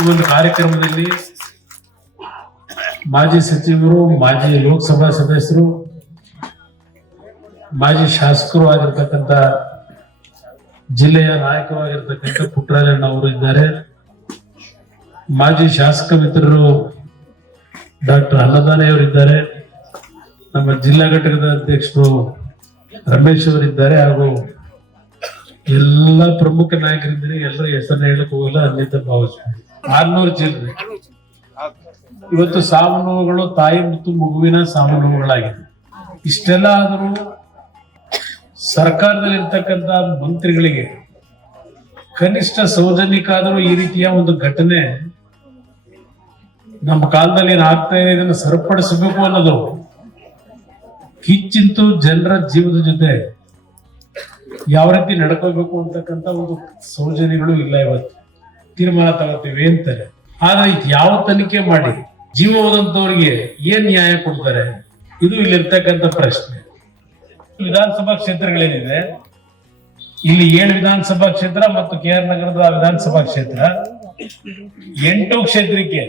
ಈ ಒಂದು ಕಾರ್ಯಕ್ರಮದಲ್ಲಿ ಮಾಜಿ ಸಚಿವರು, ಮಾಜಿ ಲೋಕಸಭಾ ಸದಸ್ಯರು, ಮಾಜಿ ಶಾಸಕರು ಆಗಿರ್ತಕ್ಕಂಥ ಜಿಲ್ಲೆಯ ನಾಯಕರಾಗಿರ್ತಕ್ಕಂಥ ಪುಟ್ಟರಾಜಣ್ಣ ಅವರು ಇದ್ದಾರೆ. ಮಾಜಿ ಶಾಸಕ ಮಿತ್ರರು ಡಾಕ್ಟರ್ ಅನ್ನದಾನಿ ಅವರಿದ್ದಾರೆ. ನಮ್ಮ ಜಿಲ್ಲಾ ಘಟಕದ ಅಧ್ಯಕ್ಷರು ರಮೇಶ್ ಅವರಿದ್ದಾರೆ. ಹಾಗೂ ಎಲ್ಲ ಪ್ರಮುಖ ನಾಯಕರಿದ್ದಾರೆ. ಎಲ್ಲರ ಹೆಸರನ್ನ ಹೇಳಕ್ ಹೋಗಲ್ಲ, ಅನ್ಯತ ಭಾವಿಸ್ತಾರೆ. 600 ಜಿಲ್ಲೆ ಇವತ್ತು ಸಾವು ನೋವುಗಳು, ತಾಯಿ ಮತ್ತು ಮಗುವಿನ ಸಾವು ನೋವುಗಳಾಗಿದೆ. ಇಷ್ಟೆಲ್ಲ ಆದರೂ ಸರ್ಕಾರದಲ್ಲಿ ಇರ್ತಕ್ಕಂಥ ಮಂತ್ರಿಗಳಿಗೆ ಕನಿಷ್ಠ ಸೌಜನ್ಯಿಕ ಆದರೂ ಈ ರೀತಿಯ ಒಂದು ಘಟನೆ ನಮ್ಮ ಕಾಲದಲ್ಲಿ ಆಗ್ತಾ ಇದೆ, ಇದನ್ನು ಸರಿಪಡಿಸಬೇಕು ಅನ್ನೋದು ಕಿಂಚಿಂತೂ ಜನರ ಜೀವದ ಜೊತೆ ಯಾವ ರೀತಿ ನಡ್ಕೋಬೇಕು ಅಂತಕ್ಕಂಥ ಒಂದು ಸೌಜನ್ಯಗಳು ಇಲ್ಲ. ಇವತ್ತು ತೀರ್ಮಾನ ತಗೋತೀವಿ ಅಂತಾರೆ, ಆದ್ರೆ ಇದು ಯಾವ ತನಿಖೆ ಮಾಡಿ ಜೀವ ಹೋದಂತವರಿಗೆ ಏನ್ ನ್ಯಾಯ ಕೊಡ್ತಾರೆ? ಇದು ಇಲ್ಲಿರ್ತಕ್ಕಂಥ ಪ್ರಶ್ನೆ. ವಿಧಾನಸಭಾ ಕ್ಷೇತ್ರಗಳೇನಿದೆ, ಇಲ್ಲಿ 7 ವಿಧಾನಸಭಾ ಕ್ಷೇತ್ರ ಮತ್ತು KR ನಗರದ ವಿಧಾನಸಭಾ ಕ್ಷೇತ್ರ, 8 ಕ್ಷೇತ್ರಕ್ಕೆ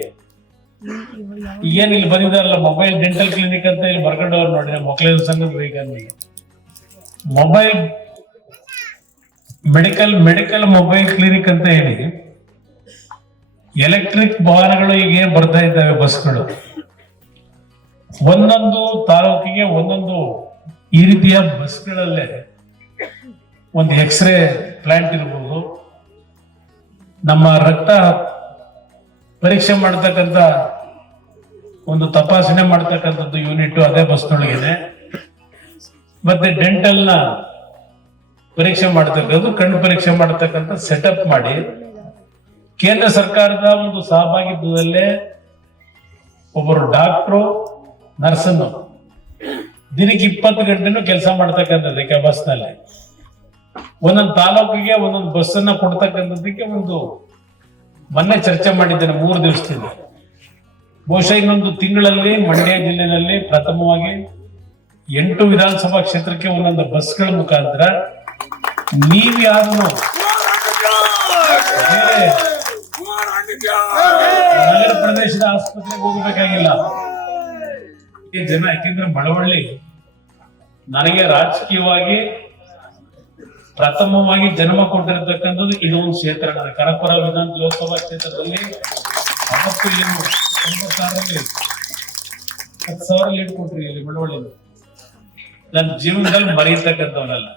ಏನ್ ಇಲ್ಲಿ ಬಂದಿದಾರಲ್ಲ ಮೊಬೈಲ್ ಡೆಂಟಲ್ ಕ್ಲಿನಿಕ್ ಅಂತ ಇಲ್ಲಿ ಬರ್ಕೊಂಡವ್ರು ನೋಡಿ, ಮಕ್ಕಳ ಸಂಘದ ಬೇಕಂದ್ರೆ ಮೊಬೈಲ್ ಮೆಡಿಕಲ್ ಮೊಬೈಲ್ ಕ್ಲಿನಿಕ್ ಅಂತ ಹೇಳಿ ಎಲೆಕ್ಟ್ರಿಕ್ ವಾಹನಗಳು ಈಗ ಬರ್ತಾ ಇದ್ದಾವೆ, ಬಸ್ಗಳು. ಒಂದೊಂದು ತಾಲೂಕಿಗೆ ಒಂದೊಂದು ಈ ರೀತಿಯ ಬಸ್ಗಳಲ್ಲೇ ಒಂದು ಎಕ್ಸ್ರೇ ಪ್ಲಾಂಟ್ ಇರ್ಬೋದು, ನಮ್ಮ ರಕ್ತ ಪರೀಕ್ಷೆ ಮಾಡ್ತಕ್ಕಂಥ ಒಂದು ತಪಾಸಣೆ ಮಾಡ್ತಕ್ಕಂಥದ್ದು ಯೂನಿಟ್ ಅದೇ ಬಸ್ನೊಳಗಿದೆ. ಮತ್ತೆ ಡೆಂಟಲ್ ನ ಪರೀಕ್ಷೆ ಮಾಡ್ತಕ್ಕಂಥದ್ದು, ಕಣ್ಣು ಪರೀಕ್ಷೆ ಮಾಡ್ತಕ್ಕಂಥ ಸೆಟಪ್ ಮಾಡಿ ಕೇಂದ್ರ ಸರ್ಕಾರದ ಒಂದು ಸಹಭಾಗಿತ್ವದಲ್ಲೇ ಒಬ್ಬರು ಡಾಕ್ಟ್ರು, ನರ್ಸನ್ನು ದಿನಕ್ಕೆ 20 ಗಂಟೆನೂ ಕೆಲಸ ಮಾಡ್ತಕ್ಕಂಥದ್ದಕ್ಕೆ ಬಸ್ನಲ್ಲಿ ಒಂದೊಂದು ತಾಲೂಕಿಗೆ ಒಂದೊಂದು ಬಸ್ ಅನ್ನ ಕೊಡ್ತಕ್ಕಂಥದ್ದಕ್ಕೆ ಒಂದು ಮೊನ್ನೆ ಚರ್ಚೆ ಮಾಡಿದ್ದೇನೆ 3 ದಿವಸದಿಂದ. ಬಹುಶಃ ಇನ್ನೊಂದು ತಿಂಗಳಲ್ಲಿ ಮಂಡ್ಯ ಜಿಲ್ಲೆಯಲ್ಲಿ ಪ್ರಥಮವಾಗಿ 8 ವಿಧಾನಸಭಾ ಕ್ಷೇತ್ರಕ್ಕೆ ಒಂದೊಂದು ಬಸ್ಗಳ ಮುಖಾಂತರ ನೀವ್ಯಾರು ನಗರ ಪ್ರದೇಶದ ಆಸ್ಪತ್ರೆಗೆ ಹೋಗಬೇಕಾಗಿಲ್ಲ ಜನ. ಯಾಕೆಂದ್ರೆ ಮಳವಳ್ಳಿ ನನಗೆ ರಾಜಕೀಯವಾಗಿ ಪ್ರಥಮವಾಗಿ ಜನ್ಮ ಕೊಟ್ಟಿರತಕ್ಕಂಥದ್ದು ಇದು ಒಂದು ಕ್ಷೇತ್ರ. ಕನಕಪುರ ಲೋಕಸಭಾ ಕ್ಷೇತ್ರದಲ್ಲಿ 1996ರಲ್ಲಿ 10,000 ಲೀಡ್ ಕೊಟ್ರಿ ಇಲ್ಲಿ ಮಳವಳ್ಳಿ. ನನ್ನ ಜೀವನದಲ್ಲಿ ಮರೆಯತಕ್ಕಂಥವನಲ್ಲ.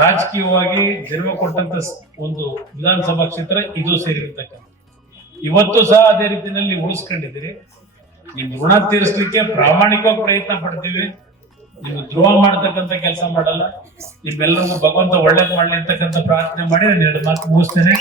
ರಾಜಕೀಯವಾಗಿ ಜನ್ಮ ಕೊಟ್ಟಂತ ಒಂದು ವಿಧಾನಸಭಾ ಕ್ಷೇತ್ರ ಇದು ಸೇರಿರ್ತಕ್ಕಂಥ. ಇವತ್ತು ಸಹ ಅದೇ ರೀತಿಯಲ್ಲಿ ಉಳಿಸ್ಕೊಂಡಿದ್ದೀರಿ. ನಿಮ್ ಋಣ ತೀರಿಸಲಿಕ್ಕೆ ಪ್ರಾಮಾಣಿಕವಾಗಿ ಪ್ರಯತ್ನ ಪಡ್ತೀವಿ. ನಿಮ್ಗೆ ದ್ರೋಹ ಮಾಡತಕ್ಕಂಥ ಕೆಲಸ ಮಾಡಲ್ಲ. ನಿಮ್ಮೆಲ್ಲರಿಗೂ ಭಗವಂತ ಒಳ್ಳೇದು ಮಾಡ್ಲಿ ಅಂತಕ್ಕಂಥ ಪ್ರಾರ್ಥನೆ ಮಾಡಿ ನಾನು 2 ಮಾತು ಮುಗಿಸ್ತೇನೆ.